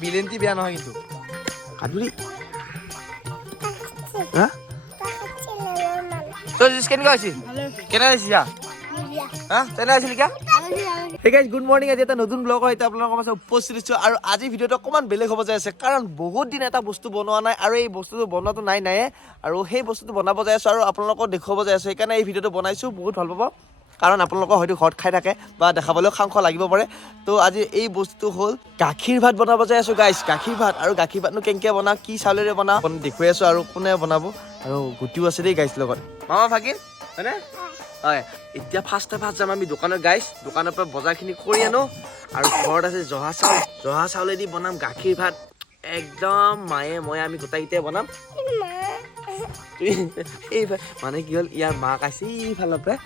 বিলেন্তি বেয়া নহয় কিন্তু কাটুৰি হা তোৰ জিস কেনেকুৱা হৈছিল কেনে হৈছিল হা তেনে হৈছিল কিয়া Hey guys, good morning. আজি এটা নতুন ব্লগ হয় আপোনালোকৰ মাজত উপস্থিত হৈছো আৰু আজি ভিডিওটো অকমান বেলেগ হ'ব যাই আছে কাৰণ বহুত দিন এটা বস্তু বনোৱা নাই আৰু এই বস্তুটো বনোৱাটো নাই আৰু সেই বস্তুটো বনাব যাই আছো আৰু আপোনালোকক দেখুৱাব যাই আছো সেইকাৰণে এই ভিডিওটো বনাইছো বহুত ভাল পাব কাৰণ আপোনালোকৰ হয়তো ঘৰত খাই থাকে বা দেখাবলৈ খাং লাগিব পাৰে তো আজি এই বস্তু হ'ল গাখীৰ ভাত বনাব যাই আছো গাইস গাখীৰ ভাত আৰু গাখীৰ ভাতনো কেনেকৈ বনাও কি চাউলেৰে বনাও দেখুৱাই আছো আৰু কোনে বনাব আৰু গুটিও আছে দেই গাইস লগত মামা ভাগিন হয়নে হয় এতিয়া ফাৰ্ষ্ট যাম আমি দোকানত গাইছ দোকানৰ পৰা বজাৰখিনি কৰি আনো আৰু ঘৰত আছে জহা চাউলেদি বনাম গাখীৰ ভাত একদম মায়ে মই আমি গোটাইকেইটাই বনাম এই মানে কি হ'ল ইয়াৰ মাক আছে ইফালৰ পৰা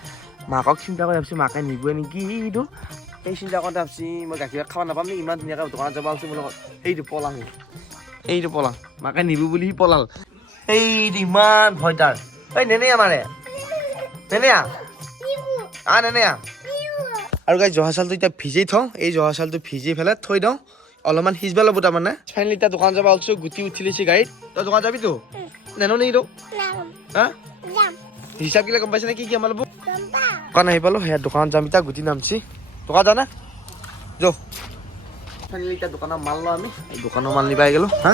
মাকক চিন্তা কৰি ভাবছি মাকে নিবই নেকি এইটো সেই চিন্তা কৰোঁতে ভাবছি মই গাখীৰ ভাত খাব নাপাম নেকি ইমান ধুনীয়াকৈ দোকানত যাব আছো মোৰ লগত এইটো পলাং মাকে নিব বুলি সি পলাল এইটো ইমান ভয় তাৰ এই নেনেয়া মাৰে নেনেয়া আৰু গাই জহা চাউলটো এতিয়া ভিজেই থওঁ এই জহা চাউলটো ভিজি পেলাই থৈ দিওঁ অলপমান সিজবা ল'ব তাৰমানে ফাইনেলি এতিয়া দোকান যাব আলছো গুটি উঠি লৈছে গাড়ীত তই দোকান যাবিতো নেনো নেকি তোক হা হিচাপ গিলা গম পাইছে নে কি কি আমাৰ ল'ব দোকান আহি পালোঁ সেয়া দোকানত যাম এতিয়া গুটি নামছি দোকান জানা যো ফাইনেলি এতিয়া দোকানৰ মাল লওঁ আমি এই দোকানৰ মাল নিবা আহি গ'লোঁ হা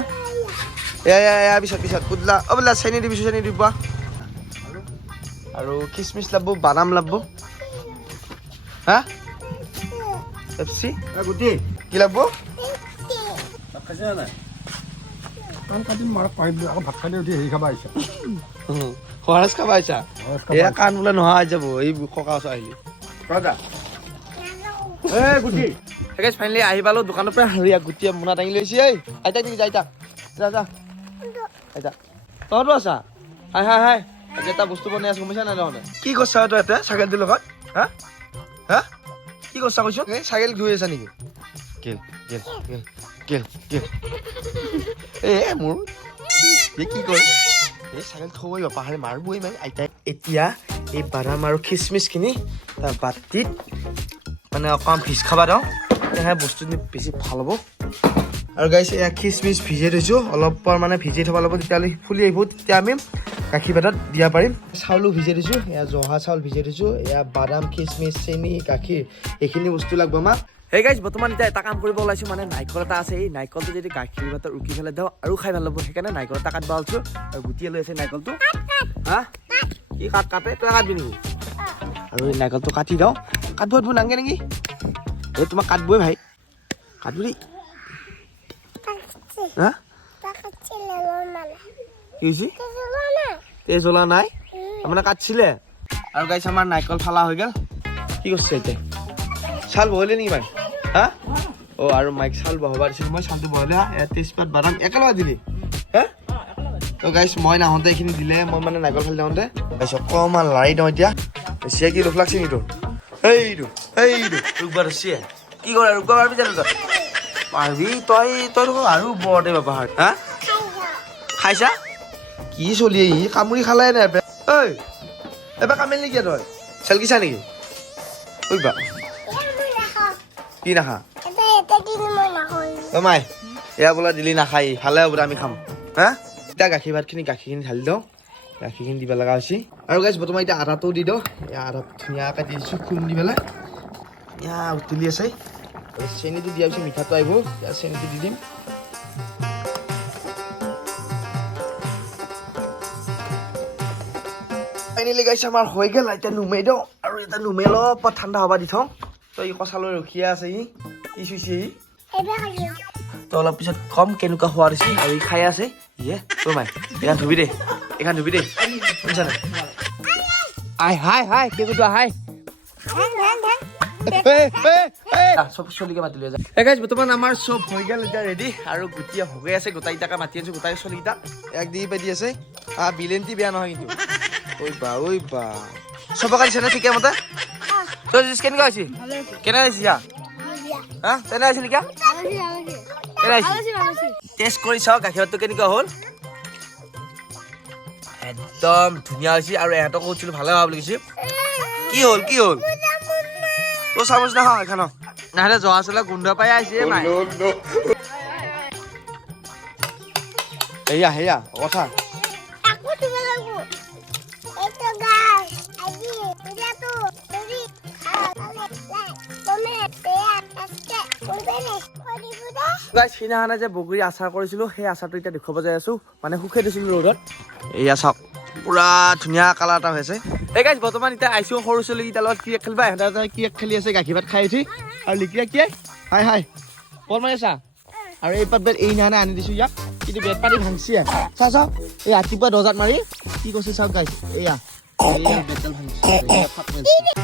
এয়া পিছত বুদলা বোলা চেনি দিবিছোঁ চেনি দিবা আৰু কিচমিচ লাগব বাদাম লাগব হা পেপসি গুটি কি লাগব খাইছে না কাম কাটি মাৰ পাইব আকৌ ভাত খাই উঠি হেৰি খাবা আহিছা খৰচ খাবা আহিছা এয়া কাণ বোলে নোহোৱা হৈ যাব এই ককা ওচৰ আহিলি ককা গুটি গাইছ ফাইনেলি আহি পালোঁ দোকানৰ পৰা হেৰিয়া গুটিয়ে মোনা দাঙি লৈছে এই আইতা দিবি যা আইতা তহঁতো আছা হাই আজি এটা বস্তু বনাই আছো গম পাইছা নাই নহ'লে কি কৈছা তই এতিয়া ছাগলীটোৰ লগত হা কি কৈছা কৈছো এই ছাগলী ধুই আছা নেকি গেল মোৰ কি কয় এই ছাগলী থৈ পাহাৰে মাৰিবই মানে আইতাই এতিয়া এই বাদাম আৰু খিচমিচখিনি তাৰ বাতিত মানে অকণমান ভিজ খাবা দিওঁ তেতিয়াহে বস্তুখিনি বেছি ভাল হ'ব আৰু গাইছ এয়া খিচমিচ ভিজাই থৈছোঁ অলপ মানে ভিজাই থ'ব লাগিব তেতিয়াহ'লে ফুলি আহিব তেতিয়া আমি গাখীৰ ভাতত দিয়া পাৰিম চাউলো ভিজাই দিছোঁ এয়া জহা চাউল ভিজাই দিছোঁ এয়া বাদাম খিচমিচ চেনি গাখীৰ এইখিনি বস্তু লাগিব আমাক সেই গাইছ বৰ্তমান এতিয়া এটা কাম কৰিব ওলাইছোঁ মানে নাৰিকল এটা আছে এই নাৰিকলটো যদি গাখীৰ ভাতত ৰুকি পেলাই দিওঁ আৰু খাই ভাল লাগিব সেইকাৰণে নাৰিকল এটা কাটবা ওলাইছোঁ আৰু গুটিয়ে লৈ আছে নাৰিকলটো হা কি কাটে তই কাটবি নেকি আৰু এই নাৰিকলটো কাটি দিওঁ কাটব নালাগে নেকি এই তোমাক কাটবই ভাই কাটবি দেই হা কি হৈছে তেজ জ্বলা নাই মানে কাটছিলে আৰু গাইছ আমাৰ নাৰিকল ফালা হৈ গ'ল কি কৰিছে এতিয়া চাউল বহালে নেকি মাইক হা আৰু মাইক চাউল বহাবা দিছিলোঁ মই চাউলটো বহালে তেজপাত বাদাম একেলগে দিলি হা গাইছ মই নাহোঁতে এইখিনি দিলে মই মানে নাৰিকল ফালি যাওঁতে গাইছ অকণমান লাৰি দিওঁ এতিয়া চিয়া কি দুখ লাগছে নেকি তোৰ এইটো ৰুকবা চিয়া কি কৰে ৰুকবা পাৰিবি জানো তই পাৰিবি তই দেখোন আৰু বৰতে বাবা হা খাইছা কি চলি আহি কামুৰি খালাই নাই ঐ এবাৰ কামিল নেকি তই চেলকিছা নেকি ঐ বা কি নাখা মাই এয়া বোলা দিলি নাখাই ভালে হ'ব আমি খাম হা এতিয়া গাখীৰখিনি ঢালি দিওঁ গাখীৰখিনি দিব লগা হৈছে আৰু গাইছ বৰ্তমান এতিয়া আদাটো দি দিওঁ আদা ধুনীয়াকৈ দি দিছোঁ খুন দি পেলাই এয়া উতলি আছে চেনিটো দিয়াৰ পিছত মিঠাটো আহিব এতিয়া চেনিটো দি দিম ফাইনেলি গাইছ আমাৰ হৈ গ'ল এতিয়া নুমাই দিওঁ আৰু এতিয়া নুমাই অলপ ঠাণ্ডা হ'ব দি থওঁ তই কঁচালৈ ৰখিয়ে আছে ই চুইছে তই অলপ পিছত কম কেনেকুৱা সোৱাদ হৈছে আৰু ই খাই আছে মাই এইখন ধুবি দেই বুজিছা নাই হাই কেইটো হাই বৰ্তমান আমাৰ চব হৈ গ'ল এতিয়া ৰেডি আৰু গুটিয়ে হৈ আছে গোটাইকেইটাকে মাতি আছো গোটাই চলিকেইটা এক দি পাই দি আছে বিলেন্তি বেয়া নহয় কিন্তু ঐ বা চবকে দিছে নে ঠিকে মতে তই কেনেকুৱা হৈছে কেনে আহিছে হা তেনে আহিছে নেকি টেষ্ট কৰি চাওঁ গাখীৰটো কেনেকুৱা হ'ল একদম ধুনীয়া হৈছে আৰু ইহঁতক কৈছিলো ভালে হোৱা বুলি কৈছে কি হ'ল তোৰ চামুচ নাখাওঁ এখন নহ'লে জহা চাউলৰ গোন্ধ পাই আহিছে হেয়া হেয়া কথা আকৌ দিব লাগিব এইটো গাছ আজি পূজাটো হেৰি গাইছ সিদিনাখনে যে বগৰী আচাৰ কৰিছিলোঁ সেই আচাৰটো এতিয়া দেখুৱাব যাই আছোঁ মানে শুকাই দিছিলোঁ ৰ'দত এয়া চাওক পুৰা ধুনীয়া কালাৰ এটা হৈছে এই গাইছ বৰ্তমান এতিয়া আইছোঁ সৰু ছোৱালীকেইটাৰ লগত ক্ৰিকেট খেলিবা সিহঁতে ক্ৰিকেট খেলি আছে গাখীৰ ভাত খাই উঠি আৰু লিকিয়া কি হাই হাই বল মাৰি আছা আৰু এই পাত বেট এই নাহানে আনি দিছোঁ ইয়াক কিন্তু বেট পাতি ভাঙিছে চা চাওক এই ৰাতিপুৱা দৰ্জাত মাৰি কি কৈছে চাওক গাইছ এয়া বেটডাল ভাঙিছে